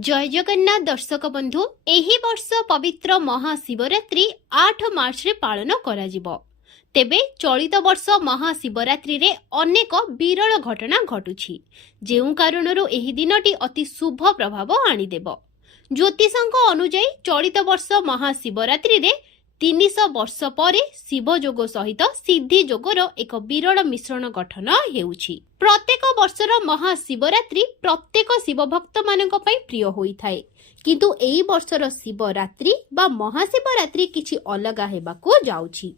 जय जगन्नाथ दर्शक बंधु एही वर्ष पवित्र महाशिवरात्रि 8 मार्च रे पालन करा जिवो। तेबे चलित वर्ष महाशिवरात्रि रे अनेक विरल घटना घटुछि जेउ कारणरू एही दिनटी अति शुभ प्रभाव आनिदेव। ज्योतिषंक अनुଯାयी चलित वर्ष महाशिवरात्रि रे 300 वर्ष परे शिवयोग सहित सिद्धि जोगर एक विरल मिश्रण गठन हेउछि। प्रत्येक वर्षर महाशिवरात्रि प्रत्येक शिव भक्त मानक पई प्रिय होई थाए, किंतु एई वर्षर शिवरात्रि बा महाशिवरात्रि किछि अलगा हेबाको जाउछि।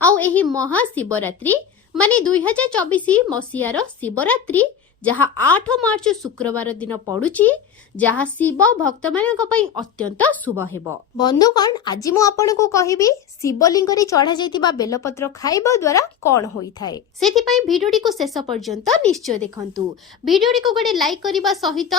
आउ एही महाशिवरात्रि माने 2024 मसियार शिवरात्रि जहा 8 मार्च शुक्रवार दिन पड़ुछि, जहा शिव भक्त मानक पई अत्यंत शुभ हेबो। बंधुगण, आज मु आपनको कहिबी शिवलिंग रे चढ़ा जाइतिबा बेलपत्र खाइबा द्वारा कोन होई थाए। सेति पई भिडियोटी को शेष पर्यंत निश्चय देखंतु। भिडियोटी को गोटे लाइक करिबा सहित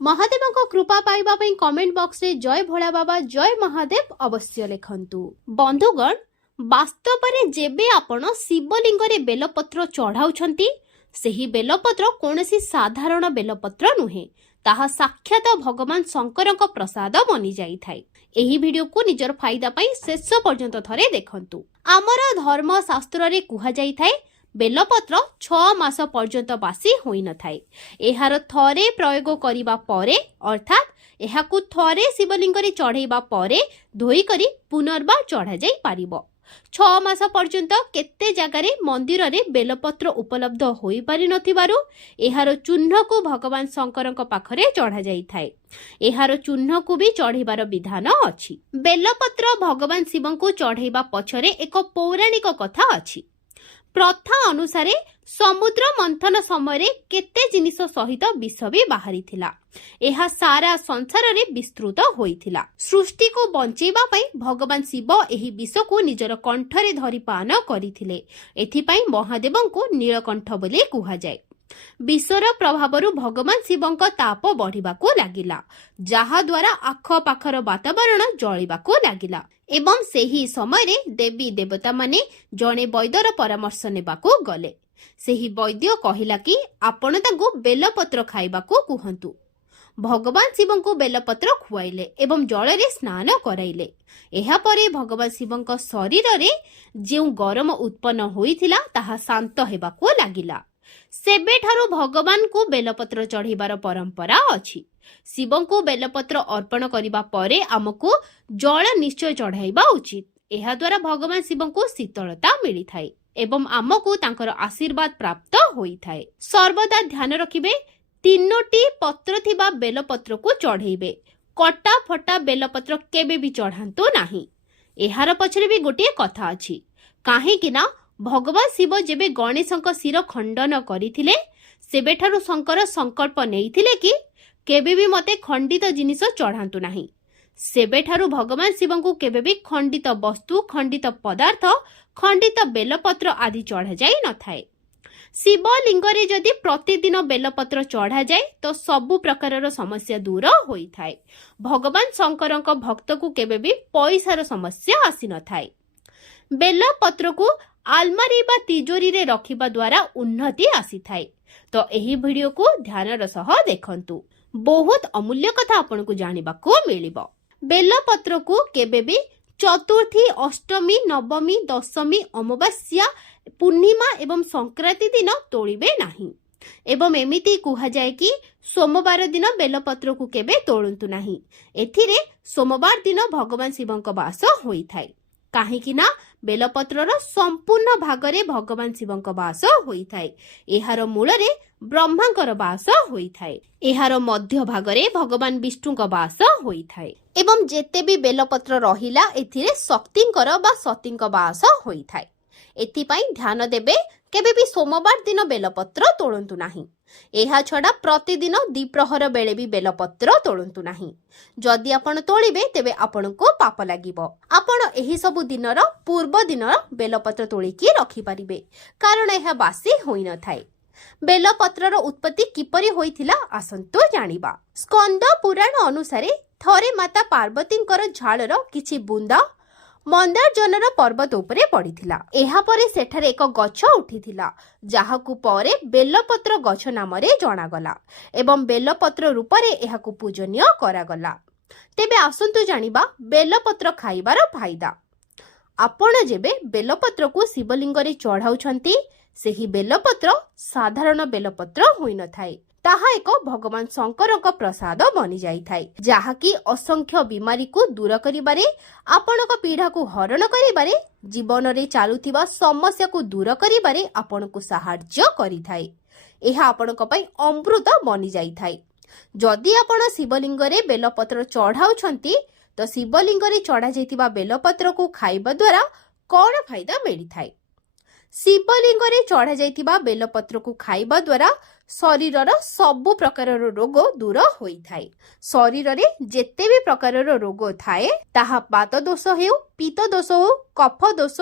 महादेव को कृपा पाइबा पई कमेंट बॉक्स रे जय भोला बाबा जय महादेव अवश्य लिखंतु। बंधुगण, वास्तव रे जेबे आपण शिवलिंग रे बेलपत्र चढ़ाउछंती सेही बेलपत्र कौनसी साधारण बेलपत्र नुहे, ताहा साक्षात भगवान शंकर प्रसाद बनी जाई थाए। एही वीडियो को निजर फायदा पई शेष पर्यंत थरे देखंतु। आमर धर्म शास्त्र रे कुहा जाई थाए बेलपत्र 6 मास पर्यंत बासी होई न थाए। एहार थरे प्रयोग करिबा परे अर्थात एहाकु थरे शिवलिंग रे चढ़ेबा परे धोई करी पुनर्बार चढ़ा जाई पारिबो। 6 मास पर्यंत केते जगारे मंदिर रे बेलपत्र उपलब्ध होई पारि नथिबारु एहार चून्ह को भगवान शंकर पाखरे चढ़ा जाई थाए। एहार चून्ह को भी चढ़ेबार विधान अछि। बेलपत्र भगवान शिव को चढ़ेबा पछरे एक पौराणिक कथा अछि। प्रथा अनुसारे समुद्र मंथन समय केते जिनिस सहित विष भी बाहरी थिला। एहा सारा संसार रे विस्तृत होइथिला। सृष्टि को बंचेबा पई भगवान शिव एही विष को निजर कंठरे धरि पान करिथिले। एथि पई महादेव को नीलकंठ बोली कुहा जाय। विषर प्रभावरु भगवान शिवंक ताप बढ़िबाको लागिला, जहा द्वारा आख पाखर वातावरण जळिबाको लागिला एवं सेही समय रे देवी देवता माने जणे वैद्यर परामर्श नेबाको गले। सेही वैद्य कहिला कि आपण तांको बेलपत्र खाइबाको कुहंतु। भगवान शिव को बेलपत्र खुआइले एवं जल रे स्नान कराइले। एहा परे भगवान शिवंक शरीर रे जेउ गरम उत्पन्न होइथिला ताहा शांत हेबाको लागिला। सेबे ठारू भगवान को बेलपत्र चढ़ेबार परंपरा अछि। शिवं को बेलपत्र अर्पण करिबा परे आमको जल निश्चय चढ़ाइबा उचित। एहा द्वारा भगवान शिवं को शीतलता मिली थाए एवं आमको तांकर आशीर्वाद प्राप्त होई थाए। सर्वदा ध्यान रखिबे 3टी पत्र थिबा बेलपत्र को चढ़ेइबे। कटा फटा बेलपत्र केबे भी चढ़ांतो नाही। एहार पछरे भी गोटे कथा अछि। काहे कि ना भगवान शिव जेबे गणेशंक शिर खंडन करिथिले सेबेठारु शंकर संकल्प नेइथिले कि केबे भी मते खंडित जिनिस चढ़ांतु नाही। सेबेठारु भगवान शिव को केबे भी खंडित वस्तु, खंडित पदार्थ, खंडित बेलपत्र आदि चढ़ा जाई न थाए। शिवलिंग रे जदि प्रतिदिन बेलपत्र चढ़ा जाए तो सबु प्रकारर समस्या दूर होई थाए। भगवान शंकरंक भक्त को केबे भी पैसार समस्या आसी न थाए। बेलपत्र को आलमारी बा तिजोरी रे रखिबा द्वारा उन्नति आसी थाए। तो एही वीडियो को ध्यानर सह देखंतु। बहुत अमूल्य कथा आपन को जानिबा को मिलिबो। बेलपत्र को केबे भी चतुर्थी, अष्टमी, नवमी, दशमी, अमावास्या, पूर्णिमा एवं संक्रांति दिन तोड़िबे नाही। एवं एमिति कुहा जाए कि सोमवार दिन बेलपत्र को केबे तोड़ंतु नाही। एथिरे सोमवार दिन भगवान शिवंक वास होई थाए। काहेकि ना बेलपत्रर संपूर्ण भागरे भगवान शिवंक वास होई थाए। एहार मूलरे ब्रह्मांकर वास होई थाए। एहार मध्य भागरे भगवान विष्णुक वास होई थाए। एवं जेते भी बेलपत्र रहिला एथिरे शक्तिंकर बा सतींक वास होई थाए। एथिपाई ध्यान देबे केबे भी सोमवार दिन बेलपत्र तोड़ंतु नाही। एहा छड़ा प्रतिदिन द्विप्रहर बेले भी बेलपत्र तोड़ंतु नाही। जदि आपण तोड़िबे तेबे आपनको पाप लागिबो। आपण एही सब दिनर पूर्व दिनर बेलपत्र तोड़िकी रखि परिबे, कारण एहा बासी होई न थाए। बेलपत्रर उत्पत्ति किपरि होइथिला आसंतु जानिबा। स्कंद पुराण अनुसारे थरे माता पार्वतींकर झाड़र किछि बुंदा ମନ୍ଦାରଜନର ପର୍ବତ ଉପରେ ପଡ଼ିଥିଲା। ଏହାପରେ ସେଠାରେ ଏକ ଗଛ ଉଠିଥିଲା, ଯାହାକୁ ପରେ ବେଲପତ୍ର ଗଛ ନାମରେ ଜଣାଗଲା ଏବଂ ବେଲପତ୍ର ରୂପରେ ଏହାକୁ ପୂଜନୀୟ କରାଗଲା। ତେବେ ଆସନ୍ତୁ ଜାଣିବା ବେଲପତ୍ର ଖାଇବାର ଫାଇଦା। ଆପଣ ଯେବେ ବେଲପତ୍ରକୁ ଶିବଲିଙ୍ଗରେ ଚଢ଼ାଉଛନ୍ତି, ସେହି ବେଲପତ୍ର ସାଧାରଣ ବେଲପତ୍ର ହୋଇନଥାଏ। ତାହା ଏକ ଭଗବାନ ଶଙ୍କରଙ୍କ ପ୍ରସାଦ ବନିଯାଇଥାଏ, ଯାହାକି ଅସଂଖ୍ୟ ବିମାରୀକୁ ଦୂର କରିବାରେ, ଆପଣଙ୍କ ପୀଡ଼ାକୁ ହରଣ କରିବାରେ, ଜୀବନରେ ଚାଲୁଥିବା ସମସ୍ୟାକୁ ଦୂର କରିବାରେ ଆପଣଙ୍କୁ ସାହାଯ୍ୟ କରିଥାଏ। ଏହା ଆପଣଙ୍କ ପାଇଁ ଅମୃତ ବନିଯାଇଥାଏ। ଯଦି ଆପଣ ଶିବଲିଙ୍ଗରେ ବେଲପତ୍ର ଚଢ଼ାଉଛନ୍ତି, ତ ଶିବଲିଙ୍ଗରେ ଚଢ଼ାଯାଇଥିବା ବେଲପତ୍ରକୁ ଖାଇବା ଦ୍ୱାରା କ'ଣ ଫାଇଦା ମିଳିଥାଏ? ଶିବଲିଙ୍ଗରେ ଚଢ଼ାଯାଇଥିବା ବେଲପତ୍ରକୁ ଖାଇବା ଦ୍ୱାରା ଶରୀରର ସବୁ ପ୍ରକାରର ରୋଗ ଦୂର ହୋଇଥାଏ। ଶରୀରରେ ଯେତେ ବି ପ୍ରକାରର ରୋଗ ଥାଏ, ତାହା ବାତ ଦୋଷ ହେଉ, ପିତ୍ତ ଦୋଷ ହେଉ, କଫ ଦୋଷ,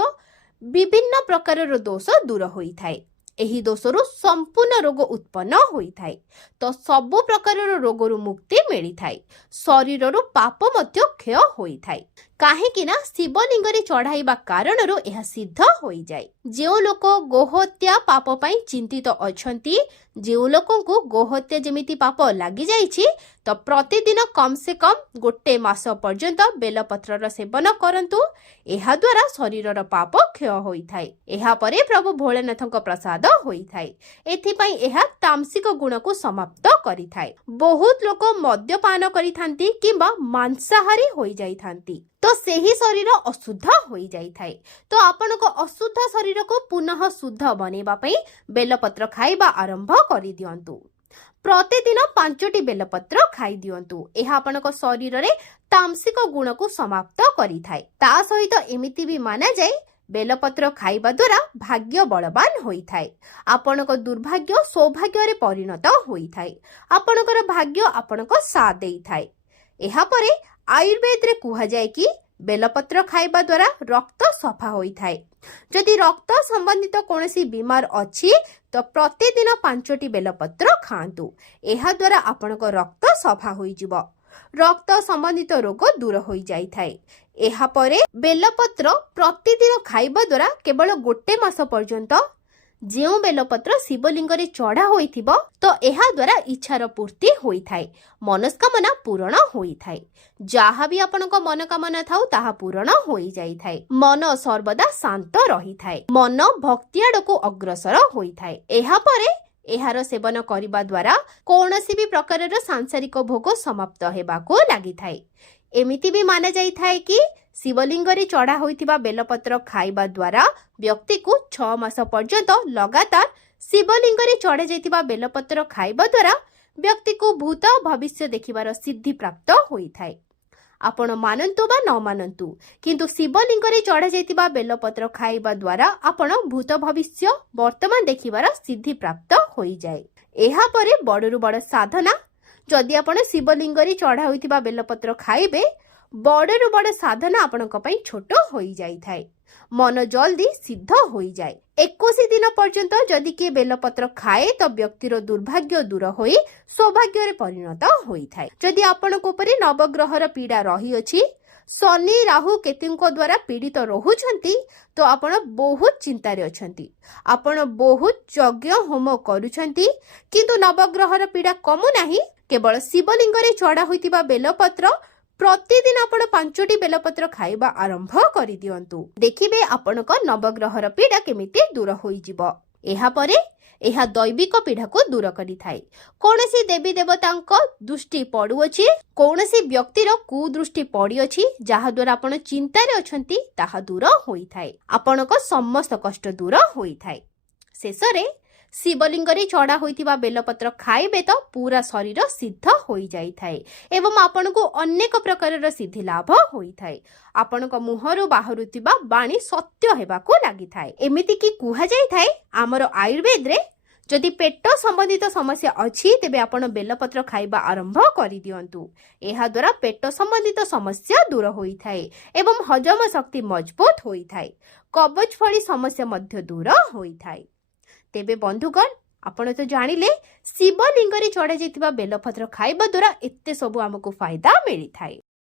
ବିଭିନ୍ନ ପ୍ରକାରର ଦୋଷ ଦୂର ହୋଇଥାଏ। ଏହି ଦୋଷରୁ ସମ୍ପୂର୍ଣ୍ଣ ରୋଗ ଉତ୍ପନ୍ନ ହୋଇଥାଏ। ତ ସବୁ ପ୍ରକାରର ରୋଗରୁ ମୁକ୍ତି ମିଳିଥାଏ। ଶରୀରରୁ ପାପ ମଧ୍ୟ କ୍ଷୟ ହୋଇଥାଏ। କାହିଁକି ନା ଶିବଲିଙ୍ଗରେ ଚଢ଼ାଇବା କାରଣରୁ ଏହା ସିଦ୍ଧ ହୋଇଯାଏ। ଯେଉଁ ଲୋକ ଗୋହତ୍ୟା ପାପ ପାଇଁ ଚିନ୍ତିତ ଅଛନ୍ତି, ଯେଉଁ ଲୋକଙ୍କୁ ଗୋହତ୍ୟା ଯେମିତି ପାପ ଲାଗିଯାଇଛି, ତ ପ୍ରତିଦିନ କମ୍ ସେ କମ୍ 1 ମାସ ପର୍ଯ୍ୟନ୍ତ ବେଲପତ୍ରର ସେବନ କରନ୍ତୁ। ଏହାଦ୍ୱାରା ଶରୀରର ପାପ କ୍ଷୟ ହୋଇଥାଏ। ଏହାପରେ ପ୍ରଭୁ ଭୋଳାନାଥଙ୍କ ପ୍ରସାଦ ହୋଇଥାଏ। ଏଥିପାଇଁ ଏହା ତାମସିକ ଗୁଣକୁ ସମାପ୍ତ କରିଥାଏ। ବହୁତ ଲୋକ ମଦ୍ୟପାନ କରିଥାନ୍ତି କିମ୍ବା ମାଂସାହାରୀ ହୋଇଯାଇଥାନ୍ତି, ତ ସେହି ଶରୀର ଅଶୁଦ୍ଧ ହୋଇଯାଇଥାଏ। ତ ଆପଣଙ୍କ ଅଶୁଦ୍ଧ ଶରୀରକୁ ପୁନଃ ଶୁଦ୍ଧ ବନେଇବା ପାଇଁ ବେଲପତ୍ର ଖାଇବା ଆରମ୍ଭ କରିଦିଅନ୍ତୁ। ପ୍ରତିଦିନ 5ଟି ବେଲପତ୍ର ଖାଇଦିଅନ୍ତୁ। ଏହା ଆପଣଙ୍କ ଶରୀରରେ ତାମସିକ ଗୁଣକୁ ସମାପ୍ତ କରିଥାଏ। ତା ସହିତ ଏମିତି ବି ମାନାଯାଏ, ବେଲପତ୍ର ଖାଇବା ଦ୍ୱାରା ଭାଗ୍ୟ ବଳବାନ ହୋଇଥାଏ। ଆପଣଙ୍କ ଦୁର୍ଭାଗ୍ୟ ସୌଭାଗ୍ୟରେ ପରିଣତ ହୋଇଥାଏ। ଆପଣଙ୍କର ଭାଗ୍ୟ ଆପଣଙ୍କ ସାଥ ଦେଇଥାଏ। ଏହାପରେ ଆୟୁର୍ବେଦରେ କୁହାଯାଏ କି ବେଲପତ୍ର ଖାଇବା ଦ୍ୱାରା ରକ୍ତ ସଫା ହୋଇଥାଏ। ଯଦି ରକ୍ତ ସମ୍ବନ୍ଧିତ କୌଣସି ବିମାର ଅଛି, ତ ପ୍ରତିଦିନ 5ଟି ବେଲପତ୍ର ଖାଆନ୍ତୁ। ଏହାଦ୍ୱାରା ଆପଣଙ୍କ ରକ୍ତ ସଫା ହୋଇଯିବ। ରକ୍ତ ସମ୍ବନ୍ଧିତ ରୋଗ ଦୂର ହୋଇଯାଇଥାଏ। ଏହାପରେ ବେଲପତ୍ର ପ୍ରତିଦିନ ଖାଇବା ଦ୍ୱାରା କେବଳ 1 ମାସ ପର୍ଯ୍ୟନ୍ତ ଯେଉଁ ବେଲପତ୍ର ଶିବଲିଙ୍ଗରେ ଚଢ଼ା ହୋଇଥିବ, ତ ଏହା ଦ୍ୱାରା ଇଚ୍ଛାର ପୂର୍ତ୍ତି ହୋଇଥାଏ, ମନସ୍କାମନା ପୂରଣ ହୋଇଥାଏ। ଯାହା ବି ଆପଣଙ୍କ ମନକାମନା ଥାଉ ତାହା ପୂରଣ ହୋଇଯାଇଥାଏ। ମନ ସର୍ବଦା ଶାନ୍ତ ରହିଥାଏ। ମନ ଭକ୍ତି ଆଡ଼କୁ ଅଗ୍ରସର ହୋଇଥାଏ। ଏହାପରେ ଏହାର ସେବନ କରିବା ଦ୍ୱାରା କୌଣସି ବି ପ୍ରକାରର ସାଂସାରିକ ଭୋଗ ସମାପ୍ତ ହେବାକୁ ଲାଗିଥାଏ। ଏମିତି ବି ମାନାଯାଇଥାଏ କି ଶିବଲିଙ୍ଗରେ ଚଢ଼ା ହୋଇଥିବା ବେଲପତ୍ର ଖାଇବା ଦ୍ୱାରା ବ୍ୟକ୍ତିକୁ 6 ମାସ ପର୍ଯ୍ୟନ୍ତ ଲଗାତାର ଶିବଲିଙ୍ଗରେ ଚଢ଼ାଯାଇଥିବା ବେଲପତ୍ର ଖାଇବା ଦ୍ୱାରା ବ୍ୟକ୍ତିକୁ ଭୂତ ଭବିଷ୍ୟ ଦେଖିବାର ସିଦ୍ଧି ପ୍ରାପ୍ତ ହୋଇଥାଏ। ଆପଣ ମାନନ୍ତୁ ବା ନ ମାନନ୍ତୁ, କିନ୍ତୁ ଶିବଲିଙ୍ଗରେ ଚଢ଼ାଯାଇଥିବା ବେଲପତ୍ର ଖାଇବା ଦ୍ୱାରା ଆପଣ ଭୂତ ଭବିଷ୍ୟ ବର୍ତ୍ତମାନ ଦେଖିବାର ସିଦ୍ଧି ପ୍ରାପ୍ତ ହୋଇଯାଏ। ଏହାପରେ ବଡ଼ରୁ ବଡ଼ ସାଧନା, ଯଦି ଆପଣ ଶିବଲିଙ୍ଗରେ ଚଢ଼ା ହୋଇଥିବା ବେଲପତ୍ର ଖାଇବେ, ବଡ଼ରୁ ବଡ଼ ସାଧନା ଆପଣଙ୍କ ପାଇଁ ଛୋଟ ହୋଇଯାଇଥାଏ। ମନ ଜଲ୍ଦି ସିଦ୍ଧ ହୋଇଯାଏ। 21 ଦିନ ପର୍ଯ୍ୟନ୍ତ ଯଦି କିଏ ବେଲପତ୍ର ଖାଏ, ତ ବ୍ୟକ୍ତିର ଦୁର୍ଭାଗ୍ୟ ଦୂର ହୋଇ ସୌଭାଗ୍ୟରେ ପରିଣତ ହୋଇଥାଏ। ଯଦି ଆପଣଙ୍କ ଉପରେ ନବଗ୍ରହର ପୀଡ଼ା ରହିଅଛି, ଶନି ରାହୁ କେତୁଙ୍କ ଦ୍ୱାରା ପୀଡ଼ିତ ରହୁଛନ୍ତି, ତ ଆପଣ ବହୁତ ଚିନ୍ତାରେ ଅଛନ୍ତି। ଆପଣ ବହୁତ ଯଜ୍ଞ ହୋମ କରୁଛନ୍ତି, କିନ୍ତୁ ନବଗ୍ରହର ପୀଡ଼ା କମୁନାହିଁ। କେବଳ ଶିବଲିଙ୍ଗରେ ଚଢ଼ା ହୋଇଥିବା ବେଲପତ୍ର ପ୍ରତିଦିନ ଆପଣ 5ଟି ବେଲପତ୍ର ଖାଇବା ଆରମ୍ଭ କରିଦିଅନ୍ତୁ। ଦେଖିବେ ଆପଣଙ୍କ ନବଗ୍ରହର ପୀଡ଼ା କେମିତି ଦୂର ହୋଇଯିବ। ଏହାପରେ ଏହା ଦୈବିକ ପୀଡ଼ାକୁ ଦୂର କରିଥାଏ। କୌଣସି ଦେବୀ ଦେବତାଙ୍କ ଦୃଷ୍ଟି ପଡ଼ୁଅଛି, କୌଣସି ବ୍ୟକ୍ତିର କୁଦୃଷ୍ଟି ପଡ଼ିଅଛି, ଯାହାଦ୍ୱାରା ଆପଣ ଚିନ୍ତାରେ ଅଛନ୍ତି, ତାହା ଦୂର ହୋଇଥାଏ। ଆପଣଙ୍କ ସମସ୍ତ କଷ୍ଟ ଦୂର ହୋଇଥାଏ। ଶେଷରେ ଶିବଲିଙ୍ଗରେ ଚଢ଼ା ହୋଇଥିବା ବେଲପତ୍ର ଖାଇବେ ତ ପୁରା ଶରୀର ସିଦ୍ଧ ହୋଇଯାଇଥାଏ ଏବଂ ଆପଣଙ୍କୁ ଅନେକ ପ୍ରକାରର ସିଦ୍ଧି ଲାଭ ହୋଇଥାଏ। ଆପଣଙ୍କ ମୁହଁରୁ ବାହାରୁଥିବା ବାଣୀ ସତ୍ୟ ହେବାକୁ ଲାଗିଥାଏ। ଏମିତିକି କୁହାଯାଇଥାଏ ଆମର ଆୟୁର୍ବେଦରେ, ଯଦି ପେଟ ସମ୍ବନ୍ଧିତ ସମସ୍ୟା ଅଛି, ତେବେ ଆପଣ ବେଲପତ୍ର ଖାଇବା ଆରମ୍ଭ କରିଦିଅନ୍ତୁ। ଏହାଦ୍ୱାରା ପେଟ ସମ୍ବନ୍ଧିତ ସମସ୍ୟା ଦୂର ହୋଇଥାଏ ଏବଂ ହଜମ ଶକ୍ତି ମଜବୁତ ହୋଇଥାଏ। କବଜ ଭଳି ସମସ୍ୟା ମଧ୍ୟ ଦୂର ହୋଇଥାଏ। ତେବେ ବନ୍ଧୁଗଣ, ଆପଣ ତ ଜାଣିଲେ ଶିବଲିଙ୍ଗରେ ଚଢ଼ାଯାଇଥିବା ବେଲପତ୍ର ଖାଇବା ଦ୍ୱାରା ଏତେ ସବୁ ଆମକୁ ଫାଇଦା ମିଳିଥାଏ।